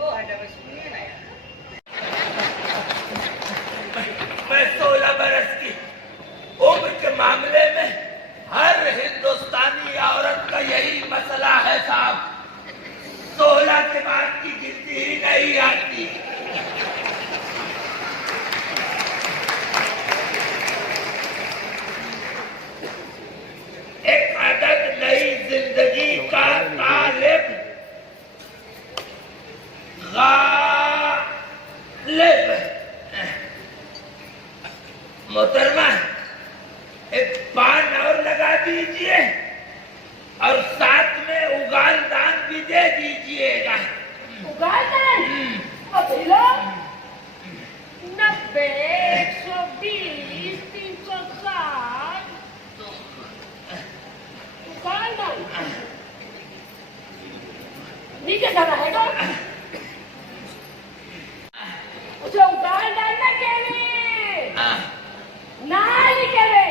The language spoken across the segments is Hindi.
मैं 16 बरस की उम्र के मामले में हर हिंदुस्तानी औरत का यही मसला है साहब, 16 के बाद की गिनती ही नहीं आती। एक अदद नई जिंदगी का तालिब गालिब। मोहतरमा, एक पान और लगा दीजिए और साथ में उगाल दान भी दे दीजिएगा। उगाल दान? अभी लो 90, 120, 360 उगाल दान नीचे खड़ा है तो उसे उगाल दान ना कहवे नाली कहवे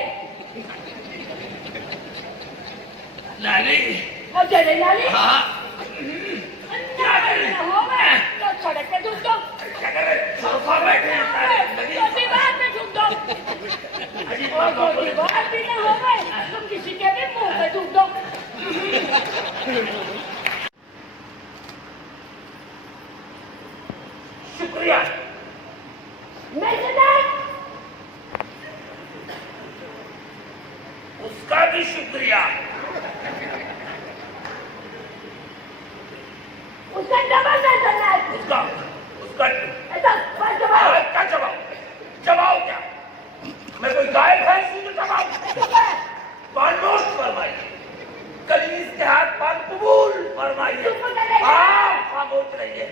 नाली वो चले नाली हाँ नाली ना हो मैं तो सड़क पे झूठ दो क्या कर रहे सोफा बैठे हैं सारे तो दीवार पे झूठ दो और तो दीवार भी ना हो मैं तुम किसी के भी मुंह पे झूठ दो शुक्रिया। मैं सुना उसका भी शुक्रिया। उसका जवाब नहीं करना है उसका उसका ऐसा बस जवाब क्या जवाब? जवाब क्या? मैं कोई गाय भैंस हूँ जो जवाब? पान नोट फरमाइए, कलीस के हाथ पान कबूल फरमाइए। हाँ खामोश रहिए,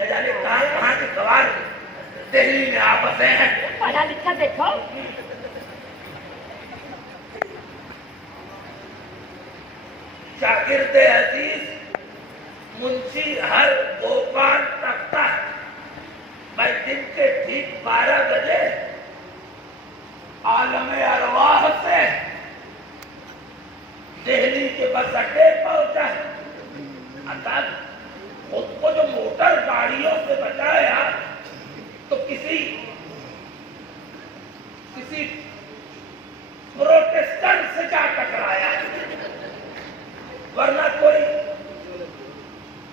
न जाने कहाँ के गवार दिल्ली में आपस हैं। पढ़ा लिखा देखो शागिर्दे अजीज मुंशी हर गोपाल तख्ता मैं दिन के ठीक 12 बजे आलमे अरवाह से दिल्ली के बस अड्डे पहुंचा। अर्थात खुद को जो मोटर गाड़ियों से बचाया तो किसी प्रोटेस्टेंट से जा टकराया, वरना कोई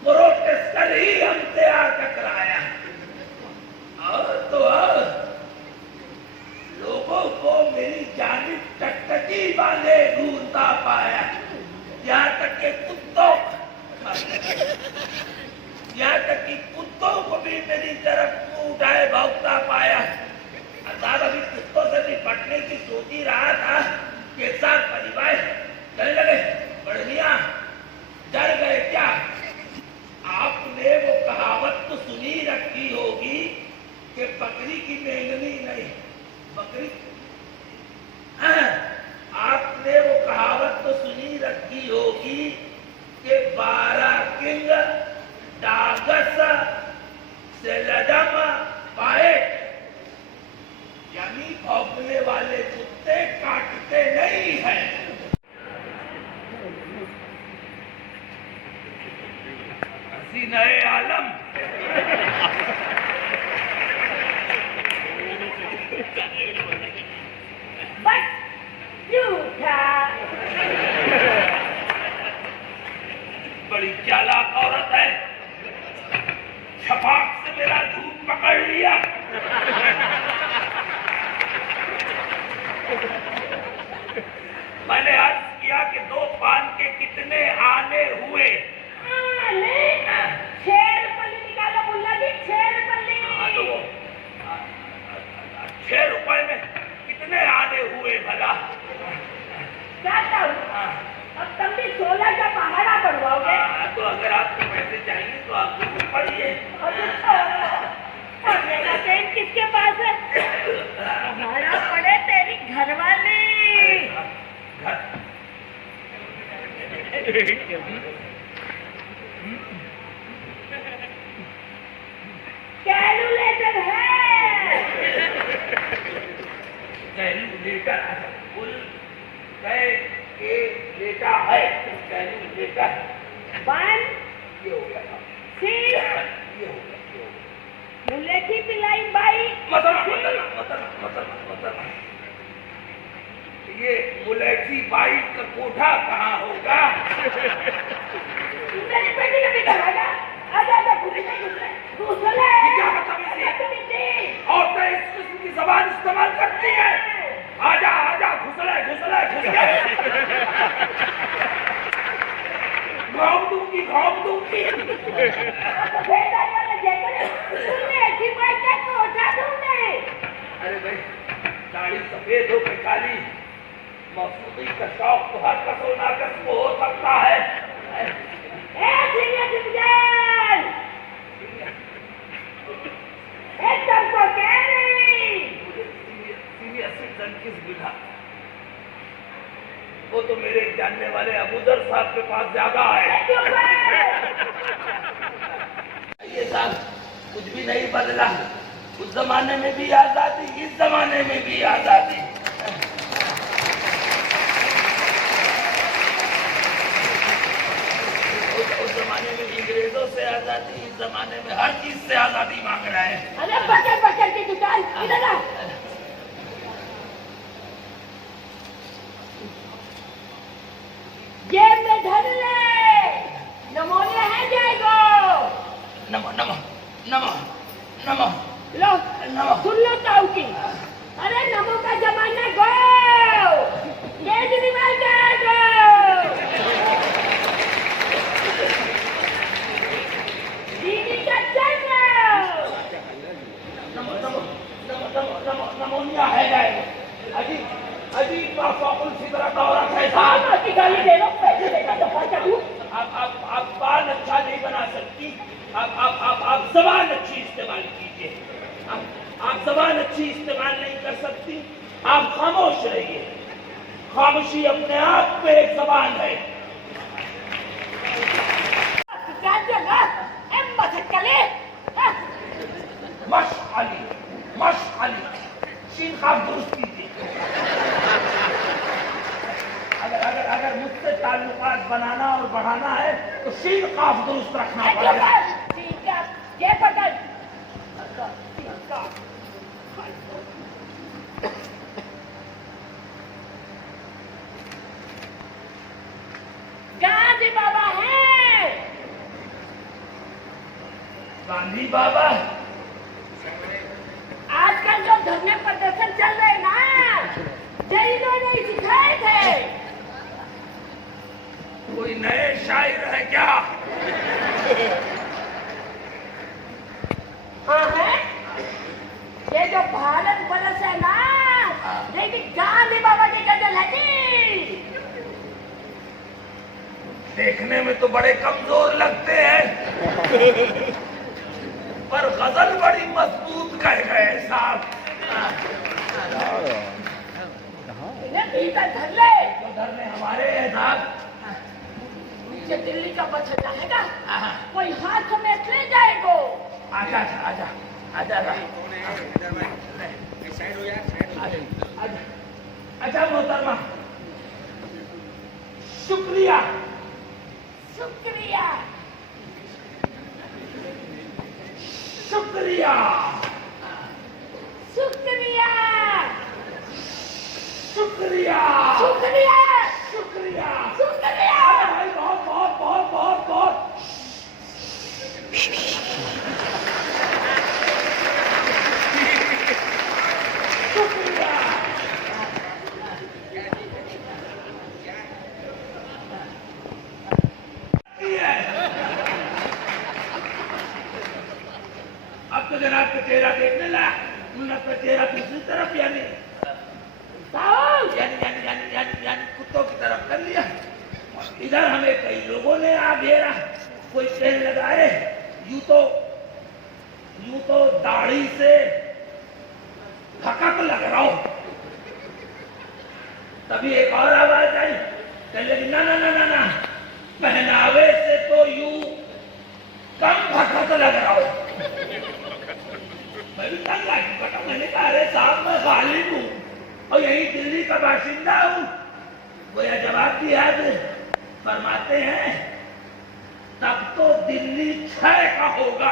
प्रोटेस्टेंट ही हमसे आ टकराया। और तो और लोगों को मेरी जानिब टकटकी वाले ढूंढता पाया, यहाँ तक कि कुत्तों को भी मेरी तरफ मुंह उठाए भौंकता पाया। अर्थात अभी कुत्तों से निपटने की सोच ही रहा था कि एक साथ परिवार चलने लगे। बढ़िया डर गए क्या? आपने वो कहावत तो सुनी रखी होगी कि बकरी की मेंगनी नहीं बकरी। आपने वो कहावत तो सुनी रखी होगी कि 12 किंग डागस से लडम पाए, यानी भौंकने वाले कुत्ते काटते नहीं हैं। नए आलम बस झूठा बड़ी चालाक औरत है, छपाक से मेरा झूठ पकड़ लिया। मैंने अर्ज किया कि 2 पान के कितने आने हुए? निकालो मुल्ला जी 6 रुपए में कितने आने हुए भला? जाता हूँ अब तुम भी 16 का पहाड़ा बनवाओगे। तो अगर आपको पैसे चाहिए तो आप पढ़िए। मेरा पेन किसके पास है? हमारा पड़े तेरी घरवाली। कैलकुलेटर है। कैलकुलेटर कुल कैलकुलेटर है। कैलकुलेटर 1 ये हो गया, 6 ये हो गया। बूढ़ा कहाँ होगा? मेरी बेटी का भी घर आएगा। आजा आजा घुसले घुसले। ये क्या बदतमीजी है? औरतें इस किस्म की जबान इस्तेमाल करती है। आजा आजा घुसले घुसले घुसले। घाव दूंगी। बेदारी वाले जैसे तुमने ऐसी बात कैसे उठा तुमने? अरे भाई, दाढ़ी सफेद हो के काली, मौसूदी का शौक तो हर कसो नाकस को हो सकता है। ए सीनियर सिटीजन, तुमको कह रही। सीनियर सिटीजन किस विधा? वो तो मेरे जानने वाले अबूदर साहब के पास ज्यादा है। ये साहब कुछ भी नहीं बदला। उस जमाने में भी आजादी, इस जमाने में भी आजादी। उस जमाने में अंग्रेजों से आजादी, इस जमाने में हर चीज से आजादी मांग रहा है। अरे बकर की दुकान इधर आ। जेब में धर ले, नमोनिया है जाएगो। नमो नमो नमो नमो लो नमो। सुन लो ताऊ की। अरे नमो का जमाना गो, केजरीवाल जाएगो। दीदी का चलो। नमोनिया है जाएगा। अजीब बाफाकुल सी तरह का औरत है साहब। साहब की गाली दे लो, पैसे देकर तो पहुंचा दूं। आप बाल अच्छा नहीं बना सकती। आप जबान अच्छी इस्तेमाल कीजिए। आप जबान अच्छी इस्तेमाल नहीं कर सकती। आप खामोश रहिए। खामोशी अपने आप पे एक जबान है। क्या जगह मशक्कले मशअली शीन खाफ दुरुस्त कीजिए। अगर मुझसे ताल्लुकात बनाना और बढ़ाना है तो शीन खाफ दुरुस्त रखना पड़ेगा। ठीक है, ये पकड़। गांधी बाबा है। गांधी बाबा आजकल जो धरने प्रदर्शन चल रहे ना, ये इन्होंने सिखाए थे। कोई नए शायर है क्या? हाँ है, ये जो भारत वर्ष है ना, ये भी गांधी बाबा की गजल है जी। देखने में तो बड़े कमजोर लगते हैं, पर गजल बड़ी मजबूत कह गए साहब। इन्हें भीतर धर ले। तो धरने हमारे हैं साहब। नीचे दिल्ली का बस जाएगा, कोई हाथ में ले जाएगो। आजा आजा आजा आजा अच्छा मोहतरमा, शुक्रिया शुक्रिया शुक्रिया शुक्रिया शुक्रिया शुक्रिया शुक्रिया शुक्रिया। भाई बहुत बहुत बहुत बहुत बहुत शुक्रिया। अब तो जनाब का चेहरा देखने लगा, उनका चेहरा दूसरी तरफ यानी कुत्तों की तरफ कर लिया। इधर हमें कई लोगों ने आ घेरा, कोई पेड़ लगाए, यूं तो दाढ़ी से हकक लग रहा हूं। तभी एक और आवाज आई, कहने लगी ना ना ना ना ना, पहनावे से तो यूं कम हकक लग रहा हूं। मैं भी तंग लागी बटा, मैंने कहा अरे साहब मैं गालिब हूं और यही दिल्ली का बाशिंदा हूं। वो यह जवाब दिया फरमाते हैं तब तो दिल्ली 6 का होगा।